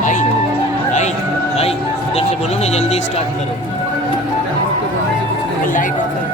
भाई भाई भाई उधर से बोलो ना जल्दी स्टार्ट करो। लाइट ऑफ कर।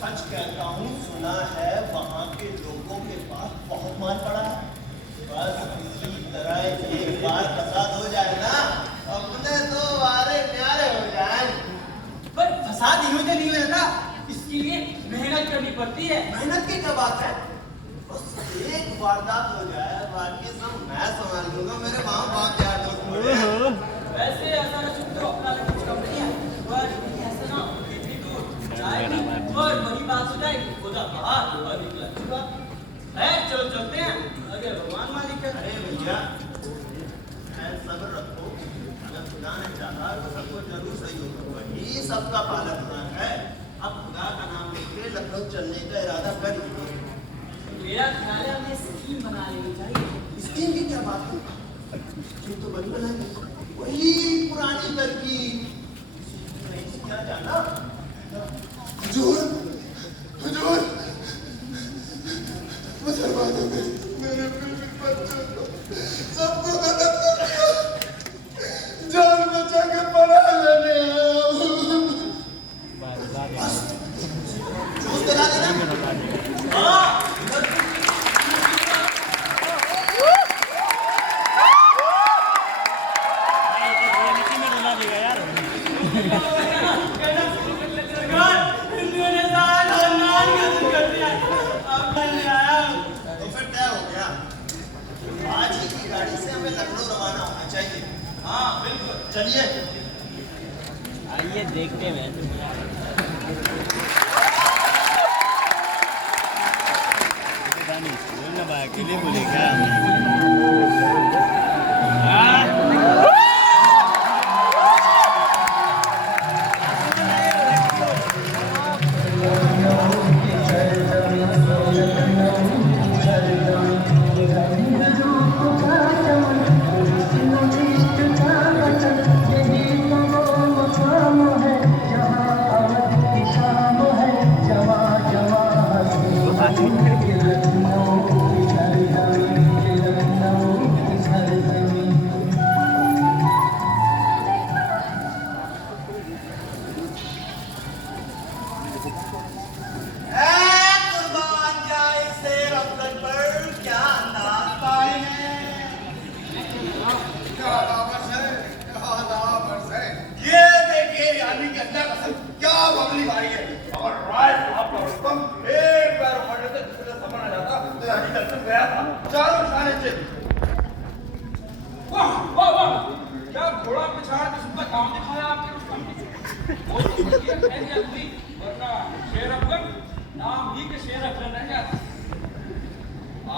सच कहता हूँ, सुना है वहाँ के लोगों के पास बहुत माल पड़ा है। बस किसी तरह एक बार फसाद हो जाए ना, अपने तो वारे न्यारे हो जाए। पर फसाद यूं तो नहीं होता, इसके लिए मेहनत करनी पड़ती है। मेहनत की क्या बात है, बस एक वारदात हो जाए, बाकी सब मैं संभाल लूंगा। मेरे माँ बाप यार दोस्त वैसे ऐसा ना चुप तो अपना कुछ कंपनियां, पर ऐसा ना इतनी दूर जाएगी और वही बात हो जाएगी, खुदा बाहर और निकला चुका है। चलो चलते हैं, अगर भगवान मालिक है। अरे भैया सब्र रखो, अगर खुदा ने चाहा तो सबको जरूर सही होगा। वही सबका पालनहार है। अब खुदा का नाम लेके लखनऊ चलने का इरादा कर लीजिए। मेरा ख्याल है हमें स्कीम बना लेनी चाहिए। स्कीम की क्या बात है, स्कीम तो बनी बनाई, वही पुरानी तरकीब। क्या जाना हुजूर, हुजूर मुसलमानों ने मेरे बच्चों को सबको गलत कर दिया, जान बचा के पढ़ा लेने आया हूँ। बस जोश दिला देना। हाँ चलिए आइए देखते हैं। अकेले बोलेगा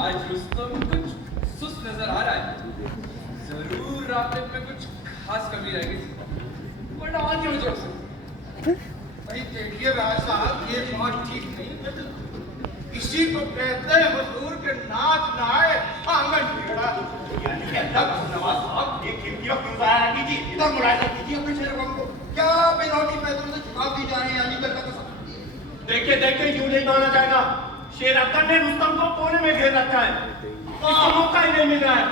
आज रुस्तम कुछ सुस्त नजर आ रहा है। जरूर रास्ते में कुछ खास कमी रह गई, वरना आज क्यों जोड़ सकते। भाई देखिए राज साहब, ये बात ठीक नहीं। इसी को कहते हैं हुजूर के नाच नाए आंगन बिगड़ा। यानी कि अल्लाह नवाज साहब एक खिड़की क्यों जाया कीजिए, इधर मुलायजा कीजिए अपने शेरवान को। क्या बेनौटी पैदल से झुकाव दी जा रही है अली का कसम। देखिए देखिए यूं नहीं माना जाएगा। शेर अख्तर ने रुस्तम को कोने में घेर रखा है, इसको मौका ही नहीं मिल रहा है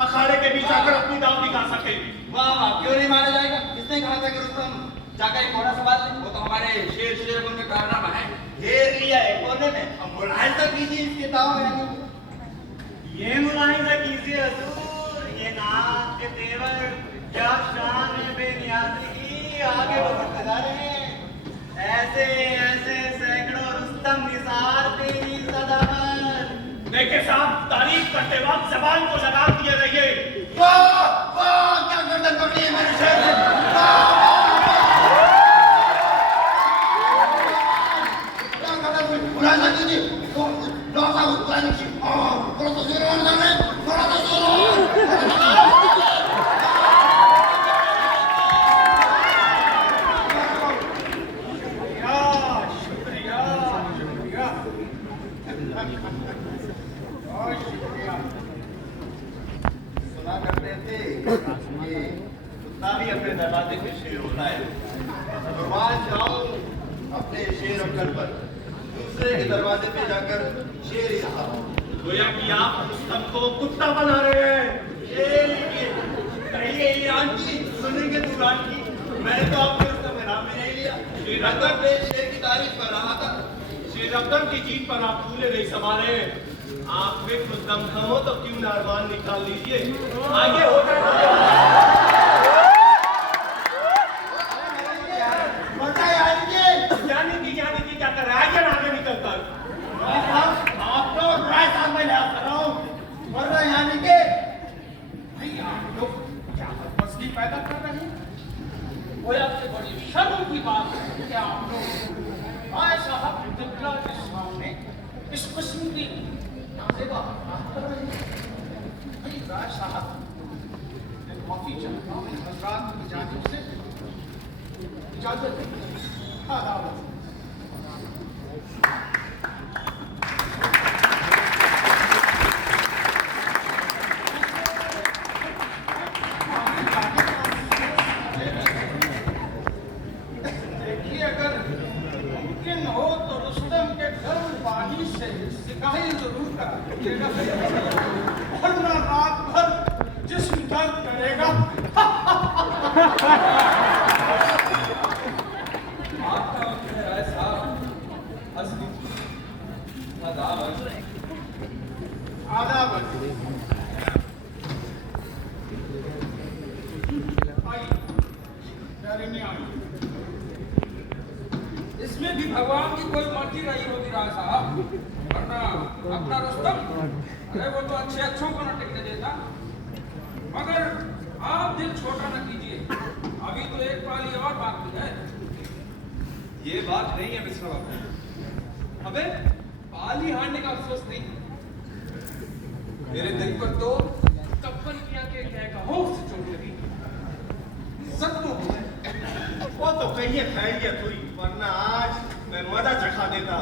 अखाड़े के बीच आकर अपनी दाव दिखा सके। वाह वाह, क्यों नहीं माना जाएगा। किसने कहा था कि रुस्तम जाकर एक घोड़ा संभाल ले? वो तो हमारे शेर शेरगुल में कारनामा है। घेर लिया है कोने में, अब मुलायजा कीजिए इसके दाव में। ये मुलायजा कीजिए हुजूर, ये नाक के तेवर क्या शान है बेनियाज़ी की। आज ऐसे ऐसे सैकड़ों रुस्तम निसार तेरी सदामत। देखे साहब, तारीफ करते वक्त जबान को लगाम दिए रहिए। वाह वाह, क्या गर्दन पकड़ी है मेरे शेर ने। बुला सकती थी तो डॉक्टर को बुला नहीं थी। थोड़ा सा जोर और जाने, थोड़ा सा जोर और। शुक्रिया शुक्रिया बहुत शुक्रिया। सुना करते थे कि कुत्ता भी अपने दरवाजे पे शेर होता है। कुर्बान जाऊं अपने शेर अक्कर पर, दूसरे के दरवाजे पे जाकर शेर ही रहा। गोया कि आप रुस्तम को कुत्ता बना रहे हैं। कहिए ईरान की, सुनेंगे तुरान की। मैंने तो आपके रुस्तम में नाम भी नहीं लिया। शेर अक्कर ने शेर की तारीफ कर रहा था। शेर अकबर की जीत पर आप फूले नहीं समारे। आप में कुछ दमखम हो तो क्यों ना अरमान निकाल लीजिए। आगे हो यानी कि क्या कर रहा है? आगे ना आगे निकल कर। आप तो राय साहब में लिया कर रहा हूँ। मर रहे यानी के भाई आप लोग क्या मसली पैदा कर रहे हैं? वो आपसे बड़ी शर्म की बात है कि आप लोग आए साहब किबला के सामने इस किस्म की नाज़ेबा बात कर रहे हैं। भाई राय साहब, मैं माफी चाहता हूँ हजरात की जानिब से। इजाजत दीजिए। आदाब। देखिए, अगर मुमकिन हो तो रुस्तम के गर्म पानी से सिकाई जरूर करा दीजिएगा, वरना रात भर जिस्म दर्द करेगा। आपका राय साहब, हंस लीजिए। आदाब। आदाब। आइए, प्यारे में आइए। इसमें भी भगवान की कोई मर्जी रही होगी राय साहब, वरना अपना रुस्तम, अरे वो तो अच्छे अच्छों को न टिकने देता। मगर आप दिल छोटा न कीजिए, अभी तो एक पाली और बाकी है। ये बात नहीं है मिश्रा बाबू। अबे पाली हारने का अफसोस नहीं, मेरे दिल पर तो कप्पन किया के कहकहों से चोट लगी। सचमुच वो तो कहिए खैरियत हुई, वरना आज मैं मजा चखा देता।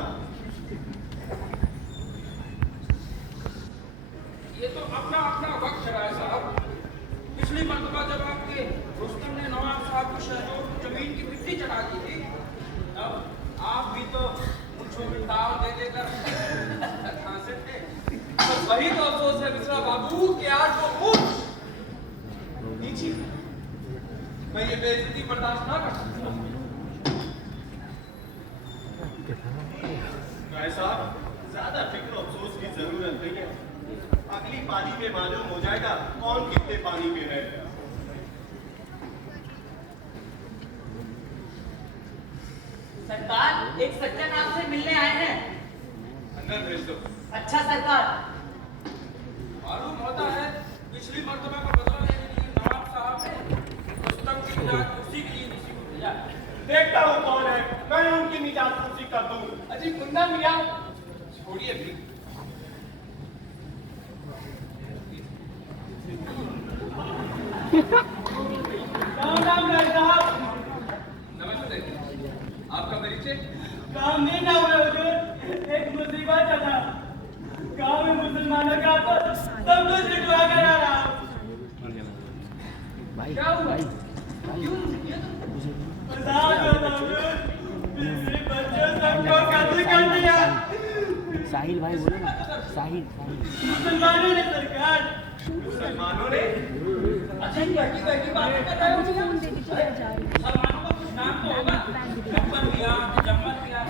ये तो अपना अपना वक्त है राय साहब। पिछली मरतबा जब आपके रुस्तम ने नवाब साहब को शहजोर को जमीन की मिट्टी चढ़ा दी थी, तब आप भी तो मुझको भी दाव दे देकर खांसे थे। तो वही तो अफसोस है मिश्रा बाबू कि आज वो मूर्ख नीची, मैं ये बेइज्जती बर्दाश्त ना कर सकता। राय साहब, ज्यादा फिक्र अफसोस की जरूरत नहीं है। अगली पाली में मालूम हो जाएगा कौन कितने पानी में है। सरकार, एक सज्जन आपसे मिलने आए हैं। अंदर भेज दो। अच्छा सरकार। मालूम होता है पिछली मरतबा का बदला लेने के लिए नवाब साहब ने रुस्तम की मिजाज कुर्सी के लिए किसी को भेजा। देखता हूँ कौन है, मैं उनकी मिजाज कुर्सी कर दूँ। अजी मुन्ना मियाँ, छोड़िए भी। राम राम राय साहब। नमस्ते, आपका परिचय? काम नहीं ना हुआ हुजूर, एक मुसीबत था। गांव में मुसलमानों का तो सब कुछ लिखवा कर आ रहा हूँ। क्या हुआ? बता दो हुजूर, बीवी बच्चों सबको कत्ल कर दिया। साहिल भाई बोलो ना, साहिल। मुसलमानों ने सरकार। मुसलमानों ने? अच्छा बैठी बैठी बातें कर रहे हो मुसलमानों का कुछ नाम तो होगा। जब्बर मियां, जम्मल मियां।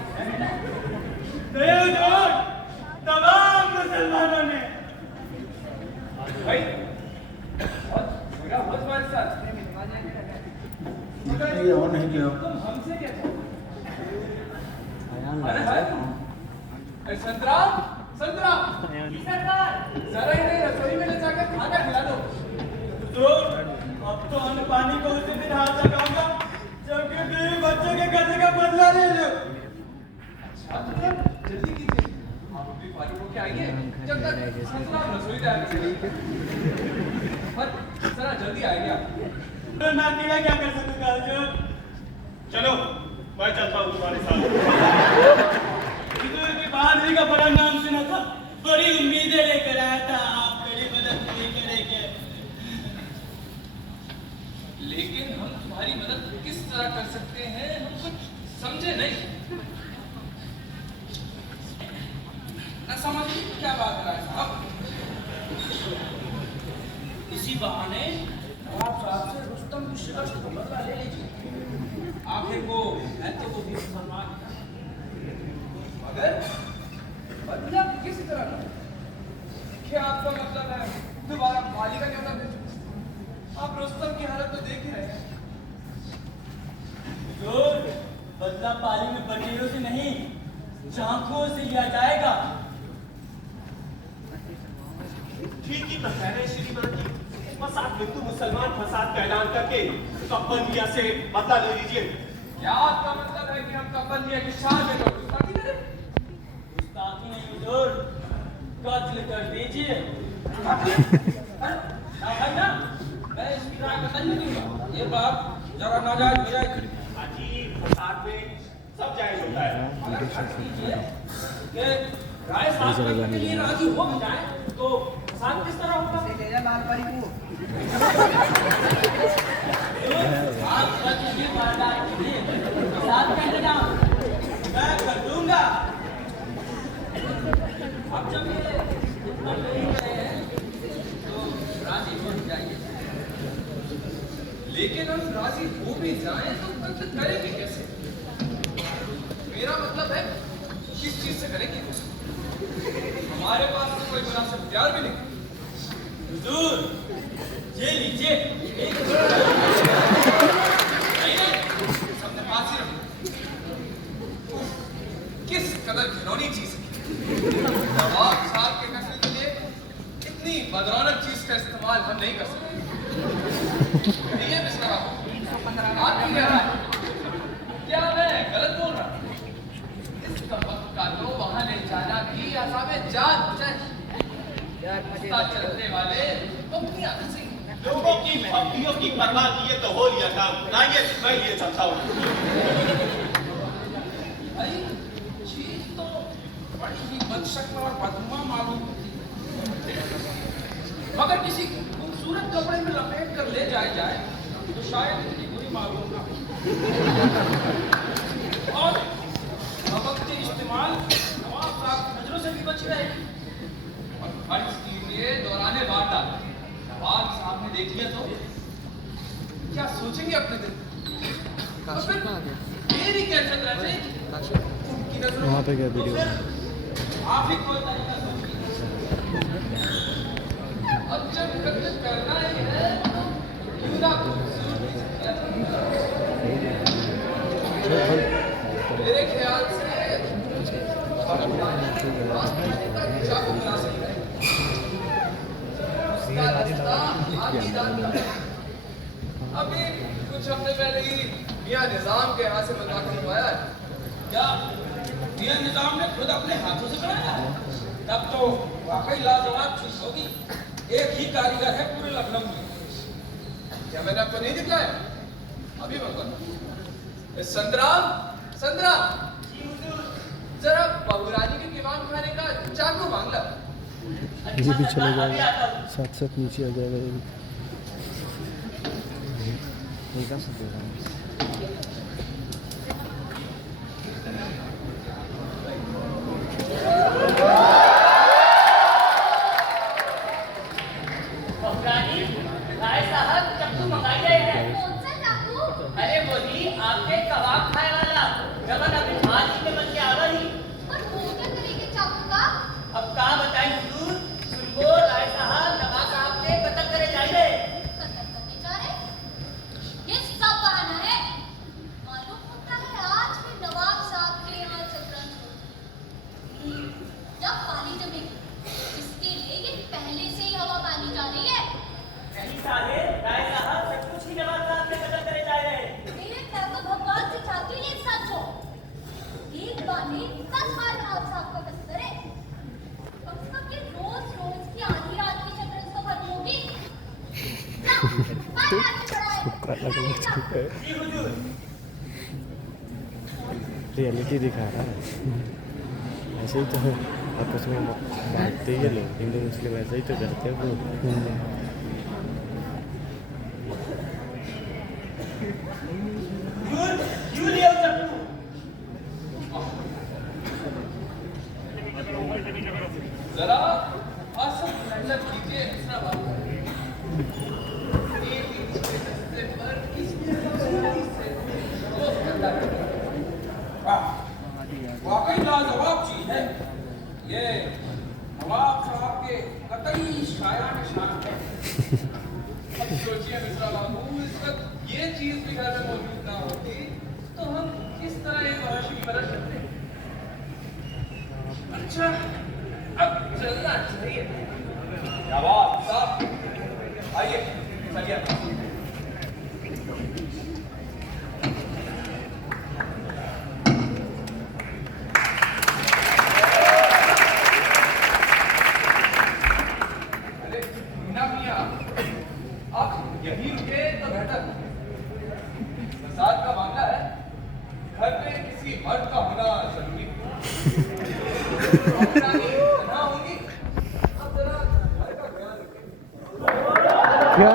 नहीं हुजूर, तमाम मुसलमानों ने। भाई बहुत बुरा हुआ तुम्हारे साथ। और नहीं किया। तुम हमसे क्या चाहते हो? संतराम, संतराम, जरा इन्हें रसोई में ले जाकर खाना खिला दो। हुजूर, अब तो हमें पानी को उसी दिन हाथ लगाऊंगा जबकि मेरे बच्चों के कर्ज का बदला ले लो। अच्छा तो फिर जल्दी कीजिए, आप अभी फारिग होके आइए जब तक संतराम रसोई तैयार करेंगे। पर जरा जल्दी आइए आप। तो मैं अकेला क्या कर सकूंगा हुजूर? चलो मैं चलता हूँ तुम्हारे साथ। हुजूर की बहादुरी का बड़ा नाम सुना था, बड़ी उम्मीदें लेकर आया था, आप मेरी मदद नहीं करेंगे। लेकिन हम तुम्हारी मदद किस तरह कर सकते हैं, हम कुछ समझे नहीं। न समझिए क्या बात है साहब। इसी बहाने नवाब साहब से रुस्तम की शिकस्त का बदला ले लीजिए। आखिर को ऐसे को भी सम्मान था। मगर बदला किस तरह का? क्या आपका मतलब है दोबारा माली का न्योता भेजो? आप रुस्तम की हालत तो देख ही रहे हैं। हुजूर, बदला पाली में बटेरों से नहीं, झांकुओं से लिया जाएगा। ठीक ही तो कह रहे हैं श्रीमान जी। बस आप हिंदू मुसलमान फसाद का ऐलान करके कब्बनिया से बदला ले लीजिए। क्या आपका मतलब है कि हम कब्बनिया की शान में गुस्ताखी करें? गुस्ताखी नहीं हुजूर, कत्ल कर दीजिए। ना, मैं इसकी राय बदल नहीं दूंगा। ये बात जरा नाजायज हो जाएगी। अजीब फसाद में सब जायज होता है। अगर शर्त कीजिए कि राय साहब के लिए राजी हो भी जाए तो फसाद किस तरह होगा? आप बस ये बर्दाश्त कीजिए, फसाद का इंतजाम मैं कर दूंगा। अब जब ये इतना नहीं रहे हैं तो राजी हो जाइए। लेकिन हम राजी हो भी जाएं तो कत्ल करेंगे कैसे? मेरा मतलब है किस चीज से करेंगे? हमारे पास तो कोई मुनासिब हथियार भी नहीं। हुजूर, ये लीजिए। सबने पास ही रखो। किस कदर घिनौनी चीज है। नवाब साहब के कत्ल के लिए इतनी बदरौलत चीज का इस्तेमाल हम नहीं कर सकते। ये मिस्टर आप क्या कह रहा है? क्या मैं गलत बोल रहा हूं? इस वक्त का तो वहां ले जाना भी आसाम जान हो जाए। चलने वाले कंपनियां फंसी। लोगों की भक्तियों की परवाह किए तो हो लिया काम। ना ये मैं ये चलता हूँ। भाई चीज तो बड़ी ही बदशक्ल और बदनुमा मालूम होती है। मगर किसी खूबसूरत कपड़े में लपेट कर ले जाए तो शायद इतनी बुरी मालूम ना हो। और वक्त के इस्तेमाल नवाब साहब नजरों से भी बच रहे। और फर्ज कीजिए दौराने वारदात नवाब साहब ने देख लिया तो क्या सोचेंगे अपने दिल? और फिर मेरी क्या चल रहा है? उनकी नजरों वहाँ पे क्या वीडियो? आप ही कोई तरीका सोचिए। अब जब कत्ल करना ही है तो क्यों ना मेरे ख्याल से चाकू बना सकते हैं। उसका रास्ता आप ही जानते हैं। अभी कुछ हफ्ते पहले ही मियां निजाम के यहाँ से मंगवा कर मंगवाया है। क्या मियां निजाम ने खुद अपने हाथों से बनाया? तब तो वाकई लाजवाब चीज होगी। एक ही कारीगर है पूरे लखनऊ में। क्या मैंने आपको नहीं दिखलाया? अभी मंगवाता। संतराम, संतराम, जरा बहुरानी के दीवान खाने का चाकू मांग ला। ये भी चले जाएगा, साथ साथ नीचे आ जाएगा। ये का सब दे रहा है। राय साहब चक्कू मंगाए गए हैं। कौन सा चाकू? अरे बोली आपके कबाब खाए वाला जबन अभी हाल ही में बन के आ रही। और वो क्या करेंगे चाकू का? अब कहाँ बताएं हुजूर? सुनको राय साहब नवाब साहब से कत्ल करे जाइए। कत्ल करने जा रहे? ये सब बहाना है। सबका अलग अलग चलता है। रियलिटी दिखा रहा है। ऐसे ही तो है आपस में बांटते ही लोग, हिंदू मुस्लिम ऐसे ही तो करते हैं वो। जरा असम मेहनत कीजिए इसरा बाबू। एक दूसरे रस्ते पर किसी गलती से दोस्त करता है। वाकई लाजवाब चीज है ये। नवाब साहब के कतई शायान शान है। अब सोचिए मिश्रा बाबू, इस वक्त ये चीज भी घर में मौजूद ना होती तो हम किस तरह एक महर्षि की मदद करते। अच्छा, अब चलना चाहिए। क्या बात साहब, आइए चलिए। अरे मीना मियाँ, आप यहीं रुके तो बेहतर। बरसात का मामला है, घर में किसी मर्द का होना जरूरी है। क्या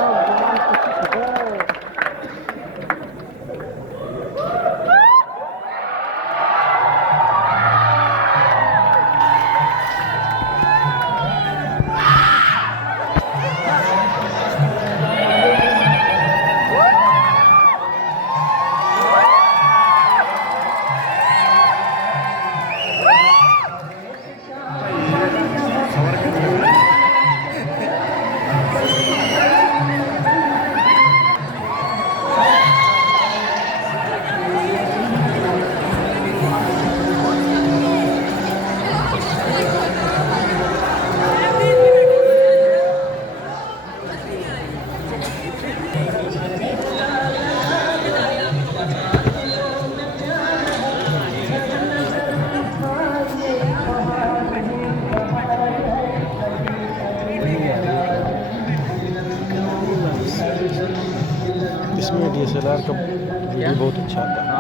इसमें DSLR का वीडियो बहुत अच्छा आता है।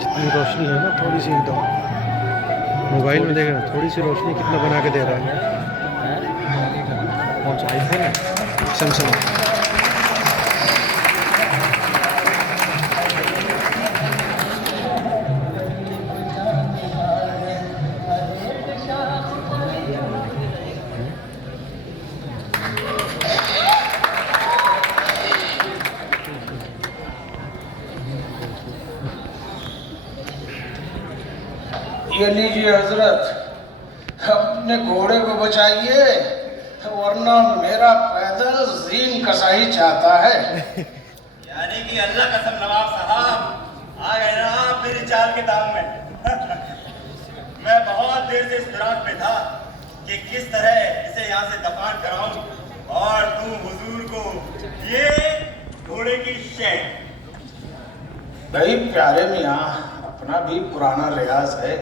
जितनी रोशनी है ना, थोड़ी सी एकदम मोबाइल में देखना, थोड़ी सी रोशनी कितना बना के दे रहा है। कौन सा आईफोन है? सैमसंग। ये लीजिए हजरत, अपने घोड़े को बचाइए वरना मेरा पैदल जीन कसाई चाहता है। यानी कि अल्लाह कसम नवाब साहब, आ गए ना आप मेरी चाल के दाम में। मैं बहुत देर से इस फिराक में था कि किस तरह इसे यहाँ से दफान कराऊं और दूं हुजूर को ये घोड़े की शय। भाई प्यारे मियाँ, अपना भी पुराना रियाज है।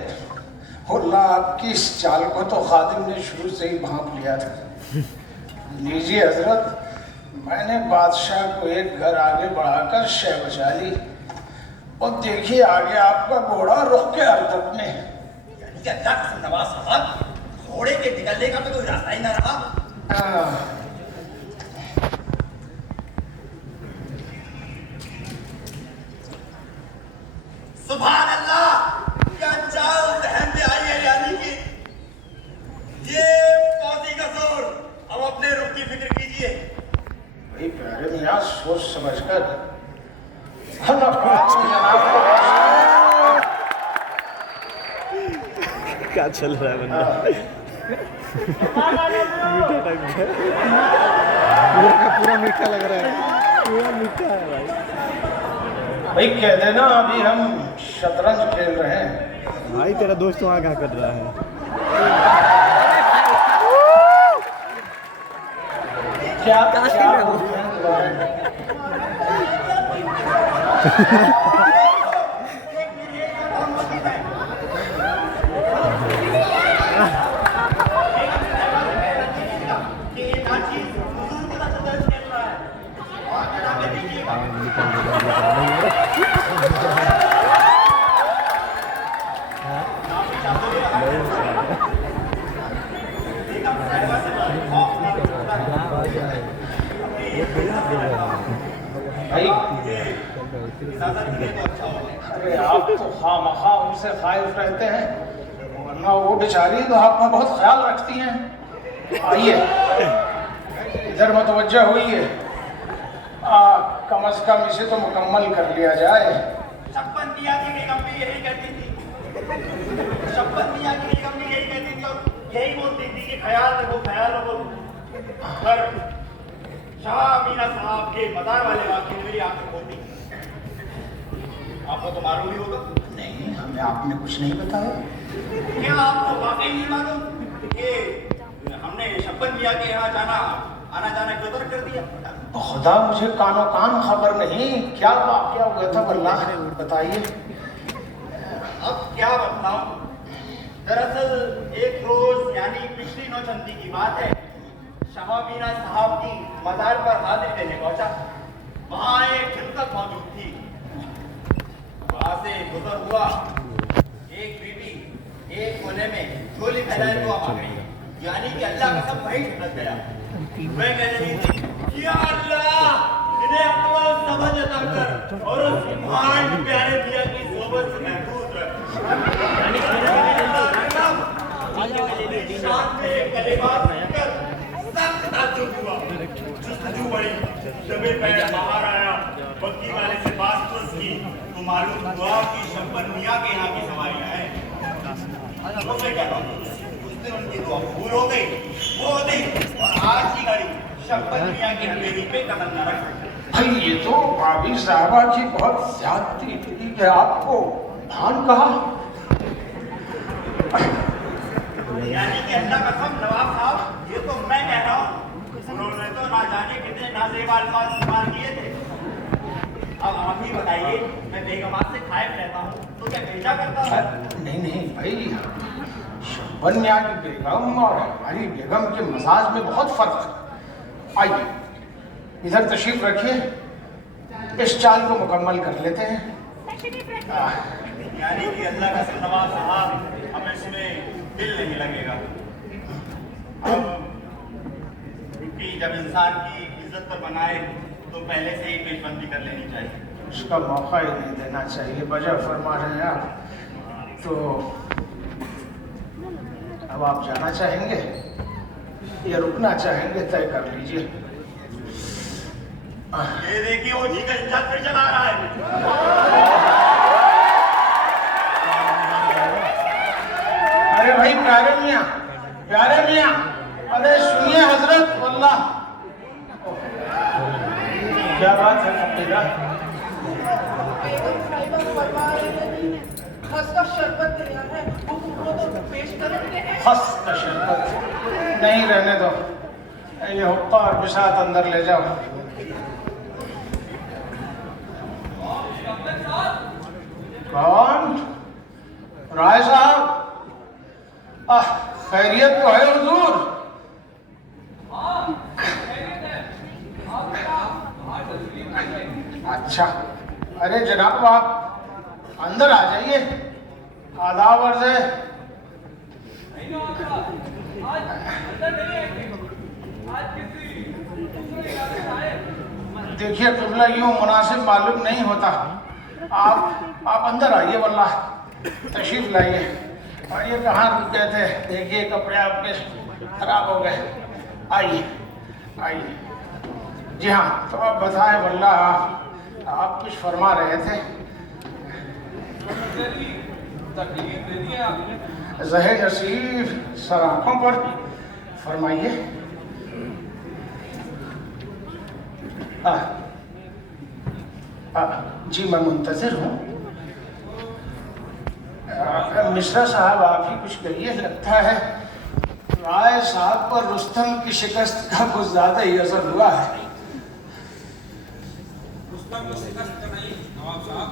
अल्लाह आपकी इस चाल को तो खादिम ने शुरू से ही भांप लिया था। लीजिए हजरत, मैंने बादशाह को एक घर आगे बढ़ाकर शय बचा ली और देखिए आगे आपका घोड़ा रुक के अर्दब में। यानी कि अल्लाह कसम नवाब साहब, घोड़े के निकलने का तो कोई रास्ता ही ना रहा। सुभान अल्लाह, क्या चाल जहन में आई है। यानी कि ये फौजी का जोर। अब अपने रुख की फिक्र कीजिए। भाई प्यारे मियाँ, सोच समझकर जनाब क्या चल रहा है बंदा? मीठा टाइप है, पूरा मीठा लग रहा है, पूरा मीठा है भाई। भाई कह देना अभी हम शतरंज खेल रहे हैं। भाई तेरा दोस्त वहाँ क्या कर रहा है? क्या भाई अरे आप तो खामखा उनसे खाइफ रहते हैं, वरना वो बेचारी तो आपका बहुत ख्याल रखती हैं। आइए इधर मतवज्जा हुई कम से कम इसे तो मुकम्मल कर लिया जाए। छप्पन मियां की बेगम भी यही कहती थी, छप्पन मियां की बेगम भी यही कहती थी और यही बोलती थी कि ख्याल रखो। पर शाह मीना साहब के मदार वाले वाक्य ने मेरी आंखें खोल दी। आपको तो मालूम ही होगा। नहीं, हमें आपने कुछ नहीं बताया। क्या आपको वाकई नहीं मालूम कि हमने छप्पन मियां के यहाँ आना जाना क्यों तर्क कर दिया? खुदा मुझे कानो कान खबर नहीं, क्या वाकया हुआ था वल्लाह बताइए। अब क्या बताऊं? दरअसल एक रोज यानी पिछली नौचंदी की बात है, शाह मीना साहब की मजार पर हाजिरी देने पहुंचा। वहां एक खिदमत मौजूद थी। वहां से गुजर हुआ, एक बीबी एक कोने में झोली फैलाए हुआ आ गई, यानी कि अल्लाह का सब वही ठुकरा गया। मैं कह रही थी, या अल्लाह इन्हें अक्ल समझ अता कर और उस महान प्यारे मियां की सोबत से महफूज रख। यानी शान में कलिमात सुनकर सख्त ताज्जुब हुआ, जुस्तजू बढ़ी, दबे पैर बाहर आया, बग्गी वाले से बात की तो मालूम हुआ कि छप्पन मियां के यहाँ की सवारियां हैं। वो मैं कहता हूँ उस दिन उनकी दुआ कबूल हो गई, वो दिन और आज की घड़ी छप्पन मियां की हवेली पे कदम न रख सकते। भाई ये तो भाभी साहबा की बहुत ज्यादती थी कि आपको भान कहा। यानी कि अल्लाह कसम नवाब साहब, ये तो मैं कह रहा हूँ, उन्होंने तो ना जाने कितने नाज़ेब अल्फाज इस्तेमाल किए थे। अब आप ही बताइए, मैं बेगमात से खाइफ रहता हूँ तो क्या भेजा करता हूँ? नहीं भाई, छप्पन मियां की बेगम और हमारी बेगम के मजाज में बहुत फर्क है। आइए इधर तशरीफ रखिए, इस चाल को मुकम्मल कर लेते हैं। यानी कि अल्लाह का नवाब साहब, हमें इसमें दिल नहीं लगेगा। क्योंकि जब इंसान की इज्जत पर बनाए तो पहले से ही पेशबंदी कर लेनी चाहिए। उसका मौका ही नहीं देना चाहिए। वजह फरमा रहे हैं आप, तो अब आप जाना चाहेंगे या रुकना चाहेंगे, तय कर लीजिए। ये देखिए वो जी का इंजन फिर चला रहा है। अरे भाई प्यारे मियां, अरे सुनिए हजरत, वल्लाह क्या बात है फकीरा? खस का शरबत तैयार है, वो तो पेश करेंगे। खस का शरबत नहीं, रहने दो। ये हुक्का और बिसात अंदर ले जाओ। कौन? राय साहब, खैरियत तो है हुजूर? अच्छा, अरे जनाब आप अंदर आ जाइए, आदाब अर्ज़ है। देखिए क़िबला यूं मुनासिब मालूम नहीं होता। आप अंदर आइए, वल्लाह तशरीफ लाइए। और ये कहाँ रुक गए थे? देखिए कपड़े आपके खराब हो गए। आइए। जी हाँ, तो आप बताएं, वल्लाह आप कुछ फरमा रहे थे। ज़हे नसीर सर आँखों पर, फरमाइए। जी मैं मुंतज़िर हूँ। मिश्रा साहब आप ही कुछ कहिए। लगता है राय साहब पर रुस्तम की शिकस्त का कुछ ज़्यादा ही असर हुआ है। रुस्तम को शिकस्त नहीं नवाब साहब,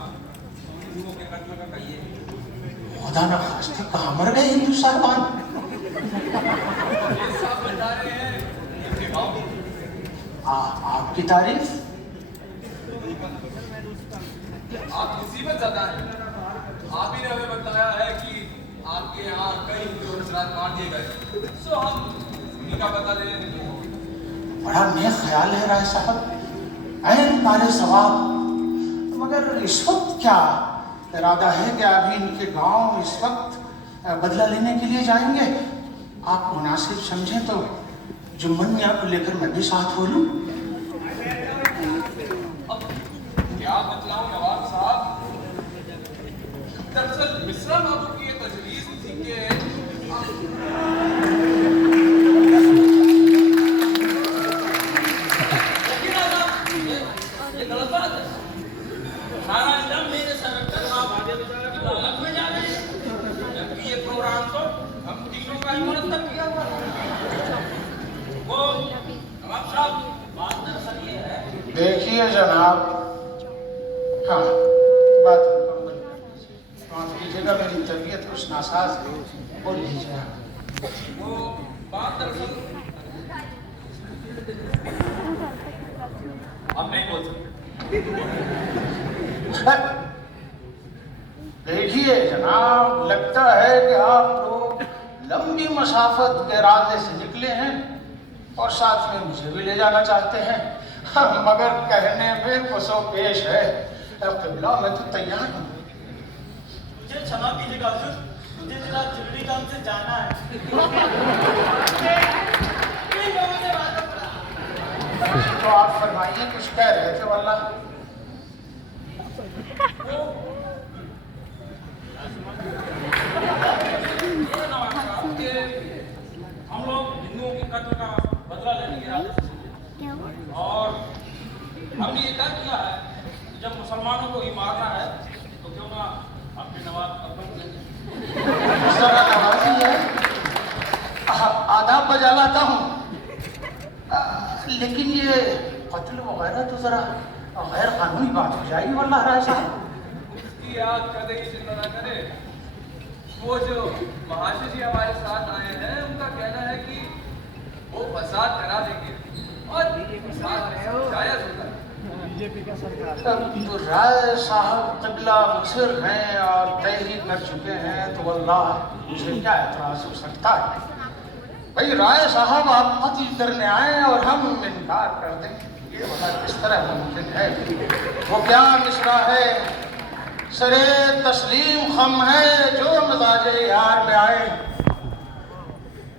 हिंदुओं के कत्ल का कहिए। खुदा न खास्ते कहाँ मर गए हिंदू साहबान? साहब बता रहे हैं उनके गाँव। आपकी तारीफ? आप मुसीबत ज़्यादा हैं। आप ही ने हमें बताया है कि आपके यहाँ कई गुजरात मार दिए गए, सो हम उन्हीं का पता ले। बड़ा नेक ख्याल है राय साहब, ऐन तारे सवाब। मगर इस वक्त क्या इरादा है कि अभी इनके गांव इस वक्त बदला लेने के लिए जाएंगे? आप मुनासिब समझें तो जुम्मन मियाँ को लेकर मैं भी साथ हो लूं। अब क्या बतलाऊं नवाब साहब, दरअसल मिश्रा बाबू की ये तजवीज़ थी कि ये गलत बात है। सारा इल्जाम मेरे सर पर आप अलग में जा रहे हैं, जबकि ये प्रोग्राम तो हम तीनों का ही मुरत्तब किया हुआ है। वो नवाब साहब, बात दरअसल ये है। देखिए जनाब, हाँ बात मुकम्मल। माफ कीजिएगा, मेरी तबीयत कुछ नासाज है, बोल लीजिए। वो बात दरअसल अब नहीं बोल सकते। देखिए जनाब, लगता है कि आप लोग लंबी मसाफत के इरादे से निकले हैं और साथ में मुझे भी ले जाना चाहते हैं, मगर कहने में कुछ पेश है। क़िबला, मैं तो तैयार हूँ। मुझे क्षमा कीजिएगा हुजूर, मुझे जरा जरूरी काम से जाना है। इन लोगों से बात करा। तो आप फरमाइए, कुछ कह रहे थे वल्ला। हम लोग हिंदुओं के कत्ल का बदला लेने के इरादे से चले और हमने ये तय किया है कि जब मुसलमानों को ही मारना है तो क्यों ना अपने नवाब का बन लेंगे। जरा नवाजी है, आदाब बजा लाता हूँ, लेकिन ये कत्ल वगैरह तो जरा गैर कानूनी बात हो जाएगी वल्लाह राय साहब। उसकी आप कदे की चिंता ना करें। वो जो महाशय जी हमारे साथ आए हैं, उनका कहना है कि वो फसाद करा देंगे और फसाद जायज होता है। तो राय साहब क़िबला मुसर हैं और तय ही कर चुके हैं, तो वल्लाह मुझे क्या एतराज़ हो सकता है? भाई राय साहब आप कत्ल करने आए और हम इनकार कर दें, ये वाला किस तरह मुमकिन है? वो क्या मिसरा है, सरे तस्लीम खम है जो मिजाजे यार में आए।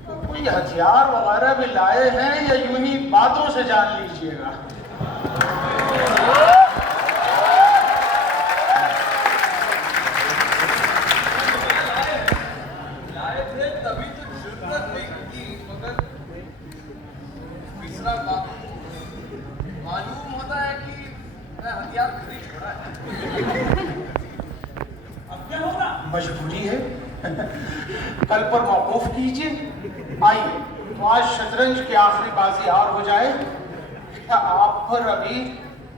तो कोई हथियार वगैरह भी लाए हैं या यूं ही बातों से जान लीजिएगा? लाए थे तभी तो जुर्रत नहीं की, मगर मिश्रा बाबू मालूम होता है कि मैं हथियार खरीद छोड़ा है। अब क्या होगा? मजबूरी है। कल पर मौकूफ कीजिए। आइए, तो आज शतरंज की आखिरी बाजी और हो जाए। आप पर अभी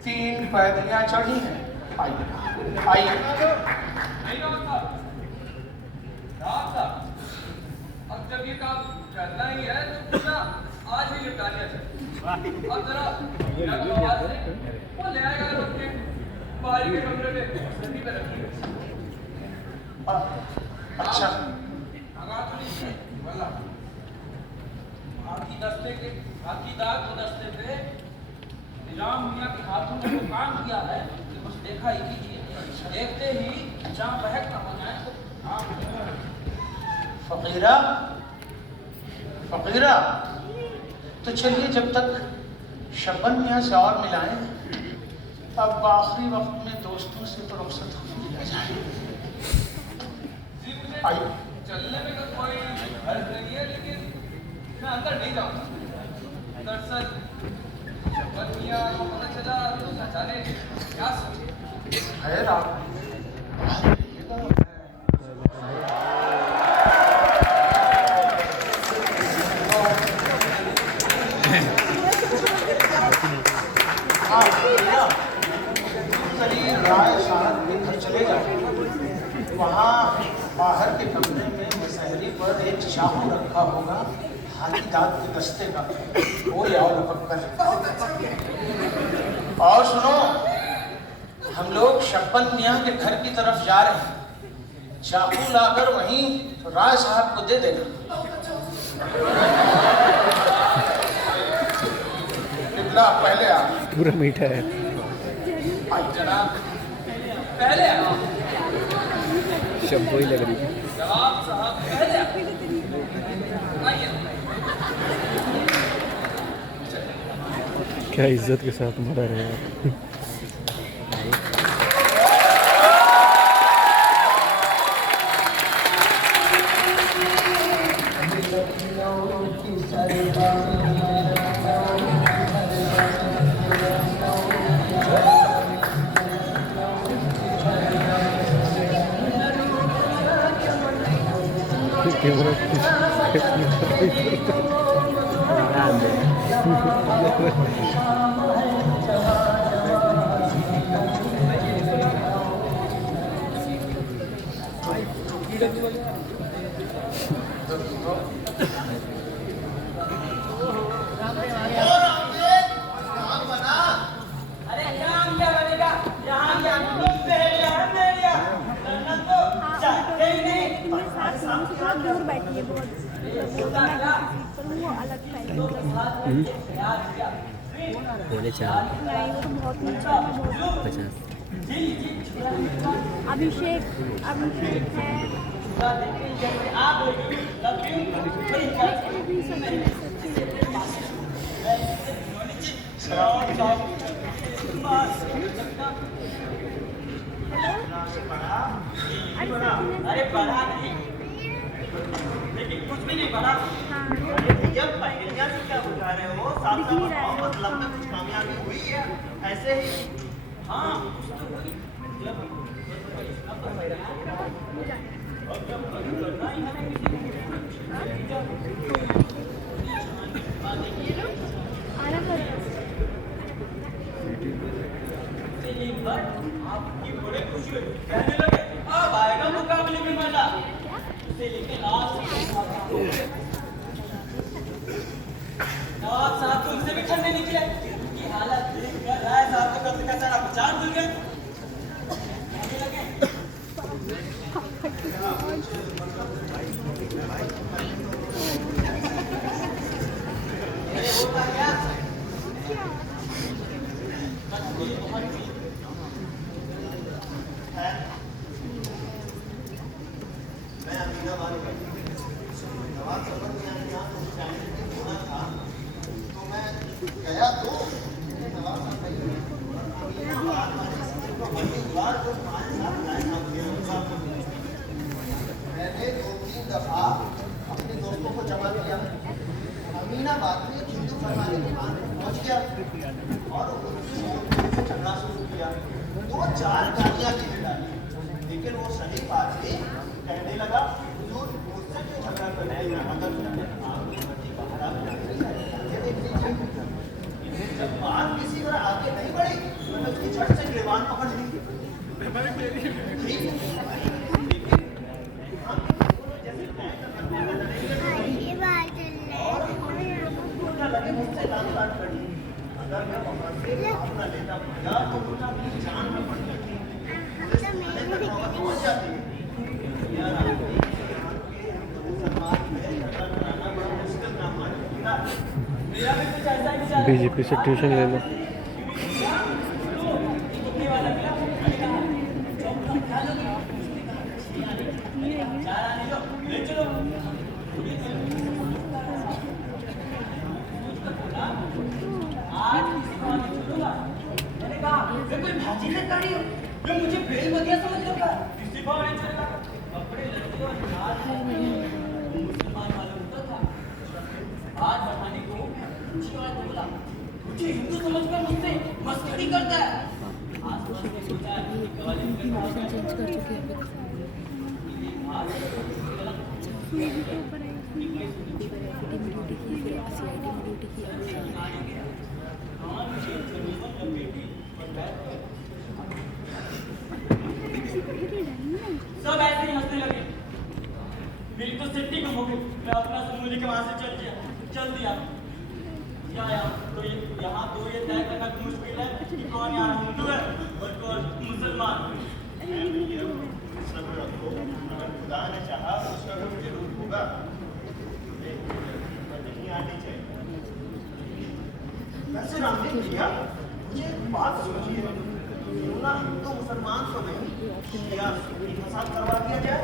3 पैदियां चढ़ी हैं। आइए आइए। नहीं होता साहब, अब जब ये काम करना ही है तो पूरा आज ही निपटा लिया जाए। अब जरा आवाज से वो ले आएगा लोग के बाहरी के कमरे में सभी पे रखिए। अच्छा, भगा तो नहीं वल्ला बाकी दाग तो दस्ते पे निजाम मियाँ के हाथों में वो काम किया है कि बस देखा ही कीजिए, देखते ही जहाँ बहक ना हो जाए तो आप फकीरा फकीरा, तो चलिए जब तक शबन मियाँ से और मिलाएं, अब आखिरी वक्त में दोस्तों से तो रुखसत हो लिया जाए। जी मुझे आइए। चलने में तो कोई हर्ज नहीं है, लेकिन मैं अंदर नहीं जाऊंगा। दरअसल शपथ मियाँ को पता चला तो न जाने क्या सोचे। खैर आप राय साहब के घर चले जाओ। वहाँ बाहर के कमरे में मसहरी पर एक चाकू रखा होगा, हाथी दांत के दस्ते का, वो ले आओ लपक कर। और सुनो, शब्बन मियाँ के घर की तरफ जा रहे हैं। चाकू लाकर वहीं राय साहब को दे देना। कितना पहले आ पूरा मीठा है। जनाब पहले आओ। शब्बो ही लग रही है। जवाब साहब पहले आओ। आइए। क्या इज्जत के साथ मरा रहे हैं। अरे यहाँ क्या बनेगा? यहाँ क्या तुम पहले है मेरिया? लड़ना तो चाहते ही नहीं। दूर बैठी है बहुत, वो अलग टाइप बोले चार नहीं, वो तो बहुत नीचा है, बहुत 50। अभिषेक है। आप लव यू अरे बड़ा नहीं, लेकिन कुछ भी नहीं बड़ा। भैया पहलिया से क्या बुझा रहे हो? साथ मतलब में कुछ कामयाबी हुई है ऐसे ही। हाँ आपकी बड़े खुशी हुई, कहने लगे अब आएगा मुकाबले में मजा। उसे लेके नवाब साहब तो उनसे भी ठंडे निकले। उनकी हालत देखकर राय साहब को कब्र का सारा विचार भूल गए। कहने लगे अरे होता क्या? मैं अमीनाबाद नवाब सफर में यहाँ होना था, तो मैं गया तो नवाब साहब अमीनाबाद हरिद्वार को हमारे साथ राय साहब गए। मैंने 2-3 दफा अपने दोस्तों को जमा किया। अमीनाबाद में एक हिंदू फरमाने के बाद पहुंच गया और उनसे झगड़ा शुरू किया। 2-4 गालियां भी डाली, लेकिन वो शरीफ आदमी कहने लगा हुजूर मुझसे क्यों झगड़ा कर रहे हैं? अगर आपकी मर्जी बाहर आप देख लीजिए। जब बात किसी तरह आगे नहीं बढ़ी तो मैंने उसकी झट से गिरबान पकड़ ली। लगे मुझसे लात कर ली। अगर मैं वहां से अपना लेता भगा तो मुझे अपनी जान में पड़ जाती, पहुंच जाती। यार मेरा भी कुछ ऐसा ही बीजेपी से ट्यूशन ले लो। कोई भाजी से करी हो जो मुझे बेलमतिया समझ रखा है। किसी भाव नहीं चलेगा। कपड़े लड़के और नाच मुसलमान वाला होता था। आज बढ़ाने को पूछने वाला को बोला मुझे हिंदू समझकर मुझसे मस्करी करता है। आसपास में सोचा कवाली चेंज कर चुके हैं। सब ऐसे ही हंसने लगे। बिल्कुल सिट्टी गुम हो गई। मैं अपना समूह के वहां से चल दिया। तो यहाँ तो ये तय करना मुश्किल है कि कौन यहाँ हिंदू है और कौन मुसलमान। सुना तो मुसलमान तो नहीं, शिया सुन्नी फसाद करवा दिया जाए।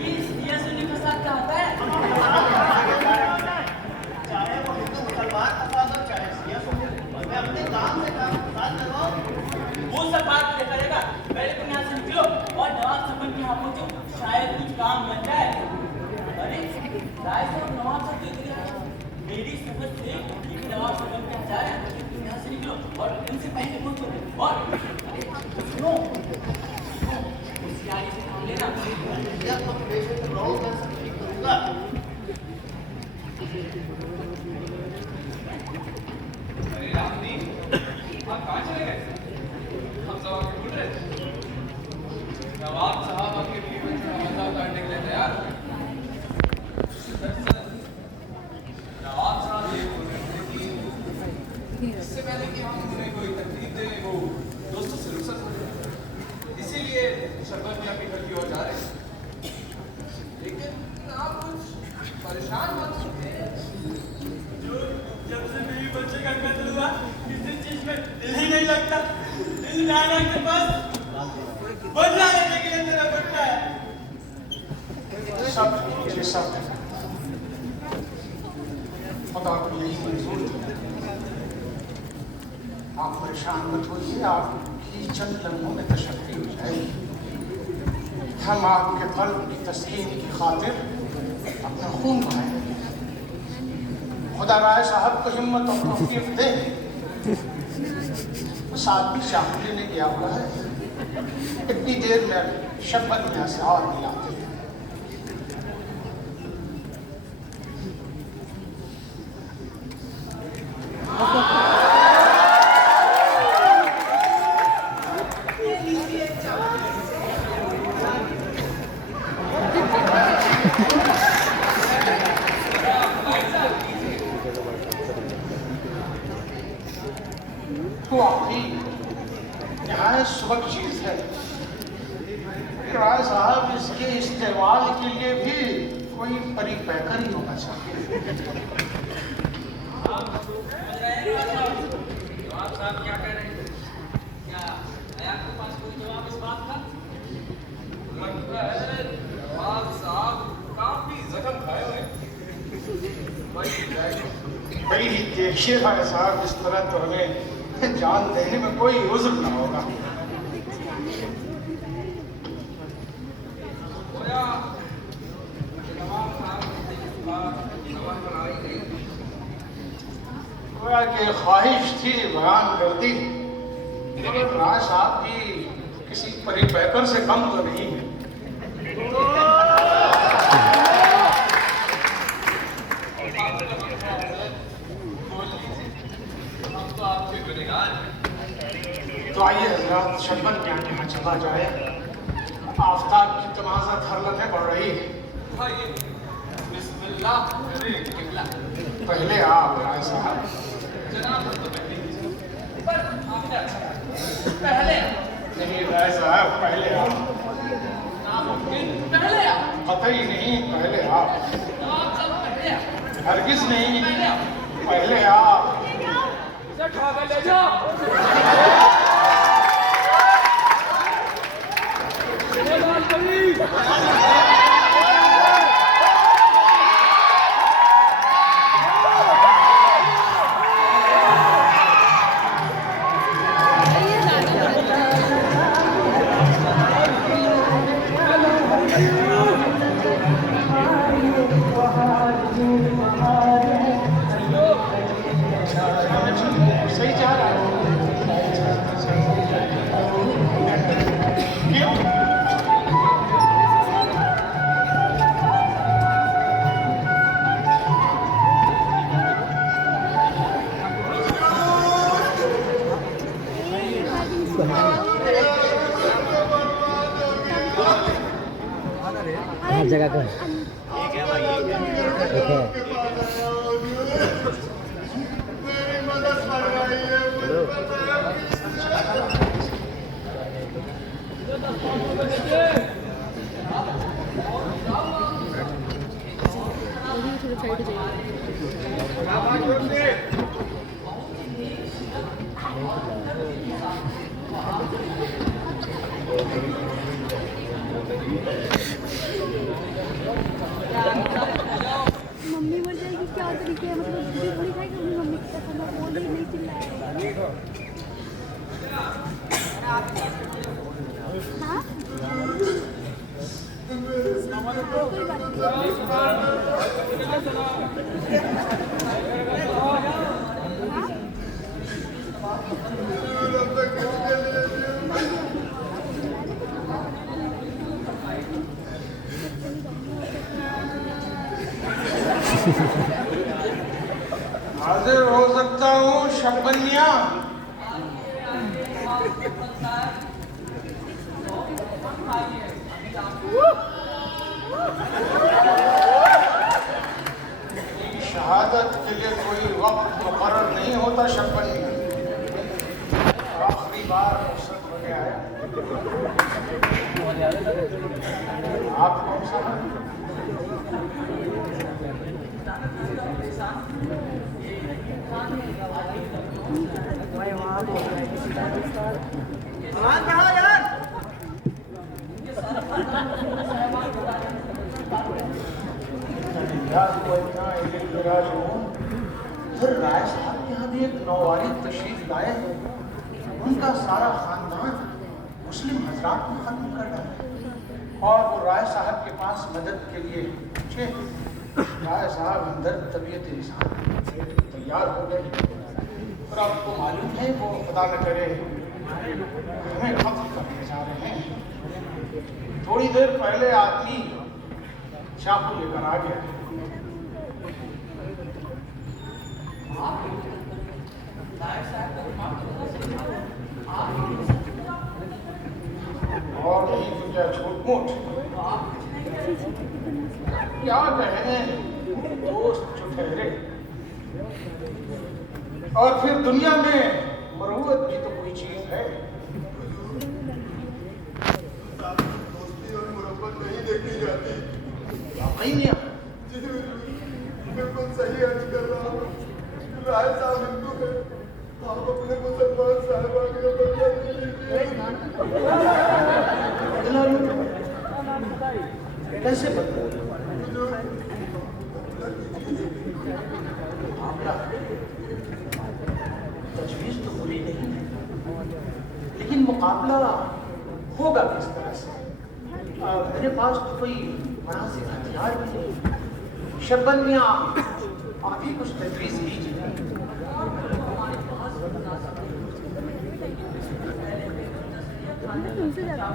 ये सुन्नी फसाद क्या होता है? चाहे वो हिंदू मुसलमान फसाद हो, चाहे शिया सुन्नी, मैं अपने काम से काम फसाद करवाऊं। वो सब बात नहीं करेगा। पहले तुम यहाँ से निकलो और नवाब साहब के यहाँ पहुंचो, शायद कुछ काम बन जाए। अरे राय साहब नवाब साहब देख रहे हैं, मेरी समझ से ये नवाब साहब के यहाँ जा रहे हैं। तुम यहाँ से निकलो और उनसे पहले पहुंचो। और अरे सुनो, होशियारी से काम लेना। या तो पेशेंट रहो, मैं सब ठीक करूंगा। अरे रामनी, आप कहाँ चले गए? हम सब आपके ढूंढ रहे थे। नवाब साहब आपके बीवी से मजा उतारने के लिए तैयार हो गए। दरअसल नवाब साहब ये बोल रहे थे कि इससे पहले कि हम उन्हें कोई तकलीफ दें, वो दोस्तों से रुखसत हो जाए, इसीलिए शरबत में आपके घर की ओर जा रहे हैं। लेकिन आप कुछ परेशान मत होइए। जो जब से मेरी बच्चे का कत्ल हुआ, किसी चीज में दिल ही नहीं लगता। दिल नाना के पास बदला लेने के लिए तेरा बट्टा है। सब मुझे सब खुदा को यही मंजूर था। आप परेशान मत होइए, आपकी चंद लम्हों में तशफ़ी हो जाएगी। हम आपके क़ल्ब की तस्कीन की खातिर अपना खून बहाएंगे। खुदा राय साहब को हिम्मत और तौफीक दे। बस आदमी चाह लेने गया हुआ है, इतनी देर में शब्बत में से और नहीं आते। यहाँ सुबह चीज है। राय साहब इसके इस्तेमाल के लिए भी कोई परिपैकर ही होना चाहिए। नवाब साहब क्या कह रहे हैं? क्या है आपके पास कोई जवाब इस बात का? लगता है नवाब साहब काफी जख्म खाए हुए हैं। भाई देखिए राय साहब, इस तरह तो हमें जान देने में कोई उज़्र ना होगा। गोया कि ख्वाहिश थी बयान कर दी, मगर राय साहब भी किसी परिपैकर से कम तो नहीं है। तो आइए हजरात, शरबत के यहाँ चला जाए। आफ्ताब की तमाज़त हर लम्हे बढ़ रही है। बिस्मिल्लाह करे किबला। पहले आप राय साहब। जनाब तो पर आपने अच्छा पहले नहीं राय साहब, पहले आप। पहले आप कतई नहीं, पहले आप। सब पहले आप। हरगिज नहीं, पहले आप। ले जाओ। सही जा रहा है। हर जगह का मेरी मदद करवाइए। साइड जाइए। मम्मी बोल जाएगी क्या तरीके है, मतलब दीदी थोड़ी खाएगी अपनी मम्मी की कसम, मैं बोल ही नहीं चिल्लाएगा। हाँ कोई बात हाजिर हो सकता हूँ शब्बनिया। शहादत के लिए कोई वक्त मुकर्रर नहीं होता शब्बनिया। आखिरी बार फुर्सत होने आया। आप कौन सा है? फिर राय साहब के यहाँ भी एक नौवारी तशरीफ लाए। उनका सारा खानदान मुस्लिम हजरात को खत्म कर डाला और वो राय साहब के पास मदद के लिए पूछे। राय साहब अंदर तबीयत इंसान तैयार हो गए। और आपको मालूम है वो खुदा न करे हमें खत्म करने जा रहे हैं। थोड़ी देर पहले आदमी चाकू लेकर आ गया। और नहीं तो क्या छोट मोट क्या कहने दोस्त जो ठहरे। और फिर दुनिया में मरूवत भी तो कोई चीज है। दोस्ती और मोहब्बत नहीं देखी जाती। नहीं बिल्कुल सही अर्ज कर रहा हूँ। राय साहब हिंदू है, आप अपने मुसलमान साहिबा के बदला नहीं लीजिए। कैसे बदला? तजवीज तो बुरी नहीं है, लेकिन मुकाबला होगा किस तरह से? मेरे पास तो कोई बड़ा से हथियार भी नहीं। शब्बनिया आप ही कुछ तजवीज लीजिए। तुमसे ज़्यादा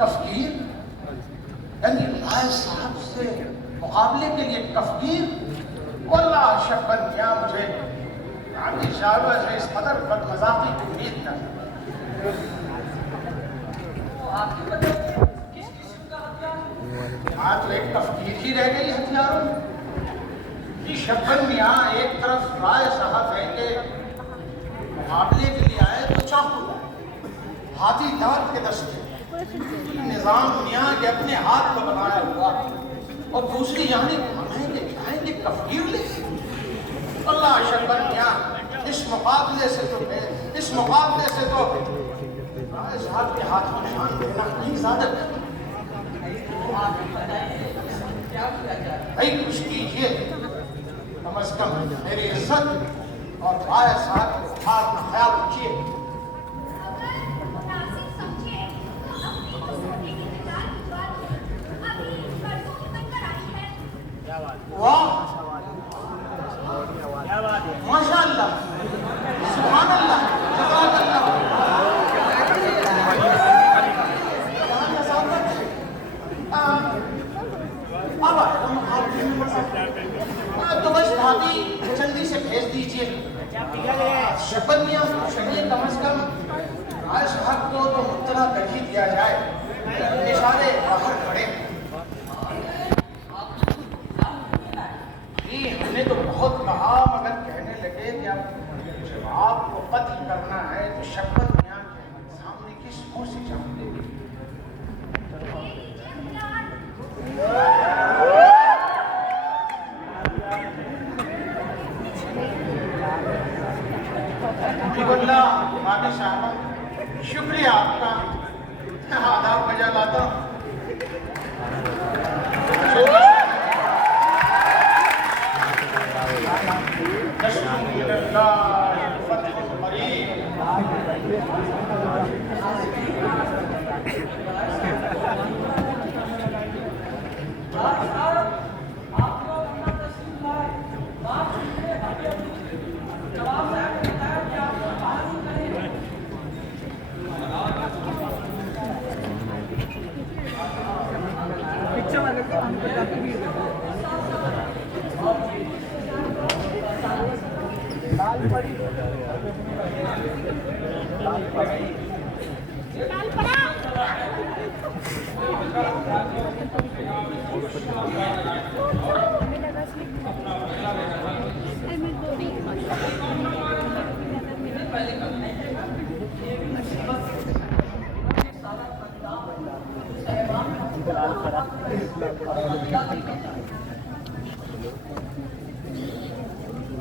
कफगीर यानी राय साहब से मुकाबले के लिए कफगीर। वल्लाह शब्बनिया मुझे आपकी शाहबा से इस कदर बदमज़ाकी की उम्मीद न आज तो एक तफकीर ही रह गई हथियारों में कि शब्बनिया एक तरफ राय साहब है के मुकाबले के लिए आए तो चाकू हाथी दांत के दस्ते निजाम दुनिया के अपने हाथ में बनाया हुआ और दूसरी जानिब हमें दिखाएंगे कफगीर ले। शक्कर मियां, इस मुकाबले से तो राय साहब के हाथों शान देना नहीं इजाजत। भाई कुछ कीजिए, कम से कम मेरी इज्जत और राय साहब के हाथ का ख्याल रखिए। वाह, माशाअल्लाह, सुभान अल्लाह, जज़ाकल्लाह। तो बस भाभी जल्दी से भेज दीजिए। शपथ मियां, चलिए कम से कम राय साहब को तो मुत्तला कर ही दिया जाए। इशारे बाहर खड़े। हमने तो बहुत कहा, मगर कहने लगे कि अब जब आपको कत्ल करना है तो शपथ मियां के सामने किस मुंह से जाओगे? माता साहब, शुक्रिया आपका, आदाब बजा लाता हूँ।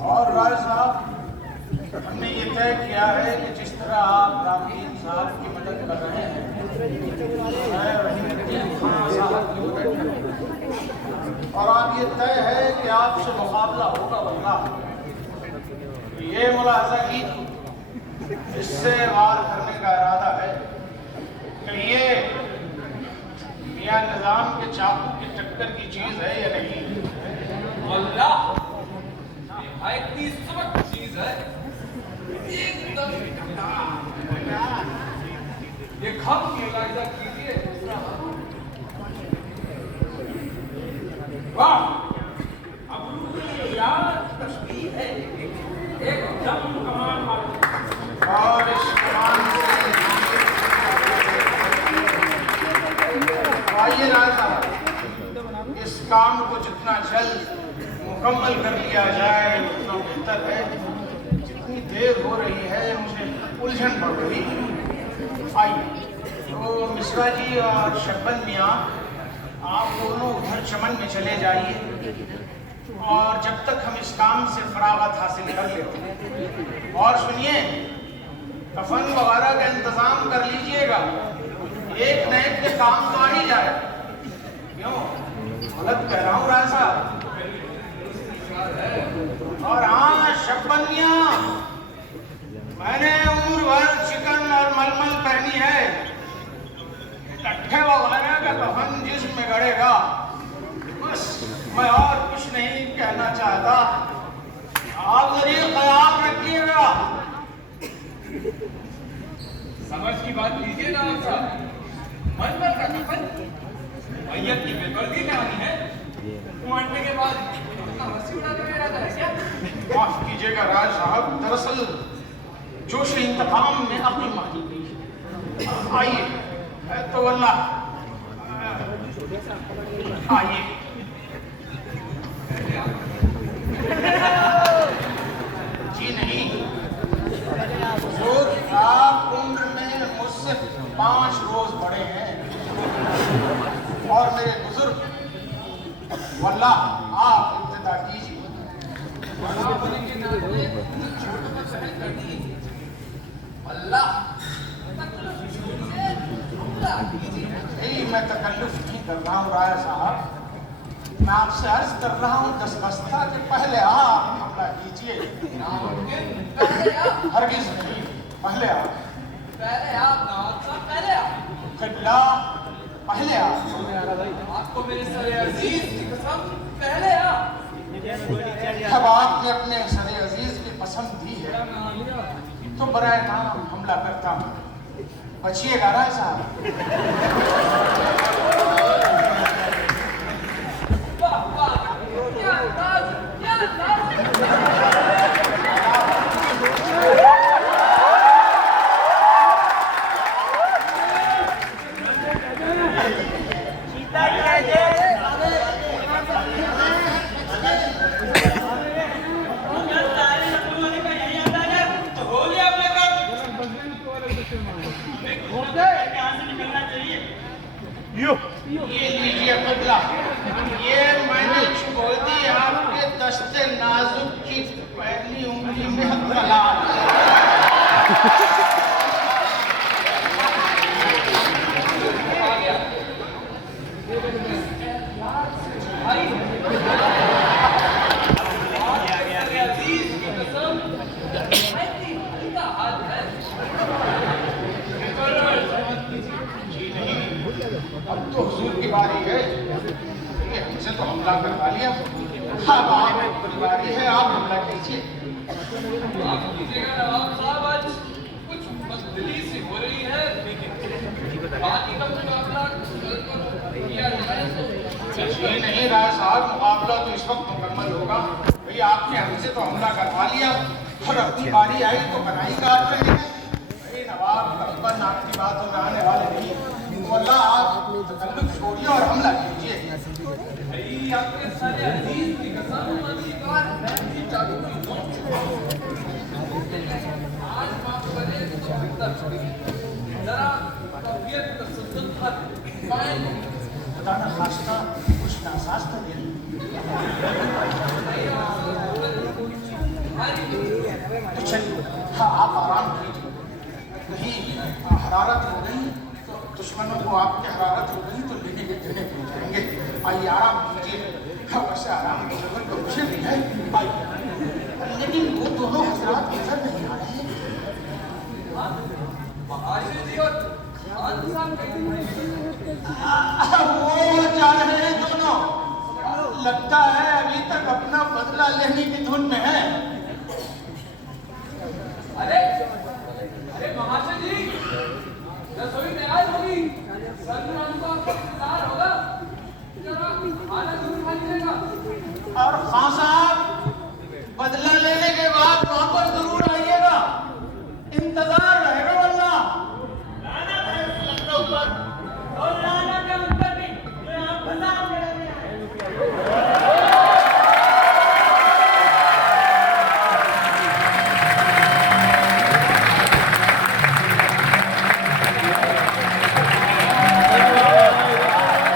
और राय साहब, हमने ये तय किया है कि जिस तरह आप रामदीन साहब की मदद कर रहे हैं, मैं रहीम खान साहब की मदद करूंगा। और आप ये तय है कि आपसे मुकाबला होगा। वरना ये मुलाहजा की, इससे वार करने का इरादा है कि ये मियां निजाम के चाकू की टक्कर की चीज है या नहीं। अल्लाह, इतनी सबक चीज है, एकदम ये खम की मुलाहिजा कीजिए। वाह, अब यार तस्वीर है, एकदम कमाल मालूम। और इस कमान से आइए राय साहब, इस काम को जितना जल्द मुकम्मल कर लिया जाए उतना बेहतर है। जितनी देर हो रही है मुझे उलझन पड़ रही है। आइए तो मिश्रा जी और शब्बन मियाँ, आप दोनों उधर चमन में चले जाइए और जब तक हम इस काम से फरागत हासिल कर लेते हैं। और सुनिए, कफन वगैरह का इंतजाम कर लीजिएगा, एक न एक के काम तो आ ही जाए। क्यों गलत कह रहा हूँ राय साहब? और हाँ शब्बन मियां, मैंने उम्र भर चिकन और मलमल पहनी है। टट्ठे वगैरह का कफन जिस्म में गड़ेगा। बस मैं और कुछ नहीं कहना चाहता। आप जरिए ख्याल रखिएगा। समझ की बात लीजिए ना आप साहब। मलमल का कफन मैयत की बेदर्दी में आनी है, मरने के बाद हंसी उड़ाने में रहता है क्या? माफ कीजिएगा राज साहब, दरअसल जोश इंतकाम में अक्ल मारी गई। आइए तो वल्लाह, आइए। जी नहीं, हुजूर आप उम्र में मुझसे 5 रोज बड़े हैं और मेरे बुजुर्ग। वल्लाह आप इब्तिदा कीजिए। कर रहा हूँ राय साहब। मैं आपसे अर्ज कर रहा हूँ 10 बस्ता के पहले आप हमला कीजिए। पहले आप हरगिज नहीं, पहले आप। पहले आप नवाब साहब, पहले आप। किबला पहले आप। आपको मेरे सर अजीज की कसम, पहले आप। जब आपने अपने सर अजीज की पसंद दी है तो बराए नाम हमला करता हूँ। बचिएगा राय साहब। वाह वाह, क्या अंदाज, क्या अंदाज। ये लीजिए किबला, ये मैंने छोड़ दी आपके दस्ते नाजुक की पहली उंगली में कलाम। अब तो हुजूर की बारी है। ये हमसे तो हमला करवा लिया, अब आपकी बारी है, आप हमला कीजिए। आप कीजिएगा नवाब साहब, आज कुछ बदली सी हो रही है। बाकी का मुकाबला कल को किया जाए तो जी नहीं राय साहब, मुकाबला तो इस वक्त मुकम्मल होगा। भाई आपने हमसे तो हमला करवा लिया और अपनी बारी आई तो बनाई काट रहे हैं। भाई नवाब अकबर नाम की बात हो जाने वाले नहीं। अल्लाह आप तकल्लुफ छोड़िए और हमला कीजिए। भाई आपके सारे अजीज की कसम, अगली बार मैं भी चालू करूँ। आज माफ करें तो बेहतर होगी। जरा तबीयत तसल्लुत पर पाएं। खुदा न खास्ता कुछ नासास्ता दे। तो चलिए, हाँ आप आराम कीजिए। कहीं हरारत हो गई तो दुश्मनों को आपकी हरारत हो गई तो लेने के देने पहुँच जाएंगे। आइए आराम कीजिए। हाँ वैसे आराम की जरूरत तो मुझे भी है, आइए। लेकिन वो दोनों हजरात नजर नहीं आ रहे। आशीष जी और खान साहब वो जा रहे हैं दोनों। लगता है अभी तक अपना बदला लेने की धुन में है। अरे अरे महाशय जी, रसोई तैयार होगी। सलमान को आपका इंतजार होगा। जरा खाना जरूर खा लीजिएगा। और खान साहब बदला ले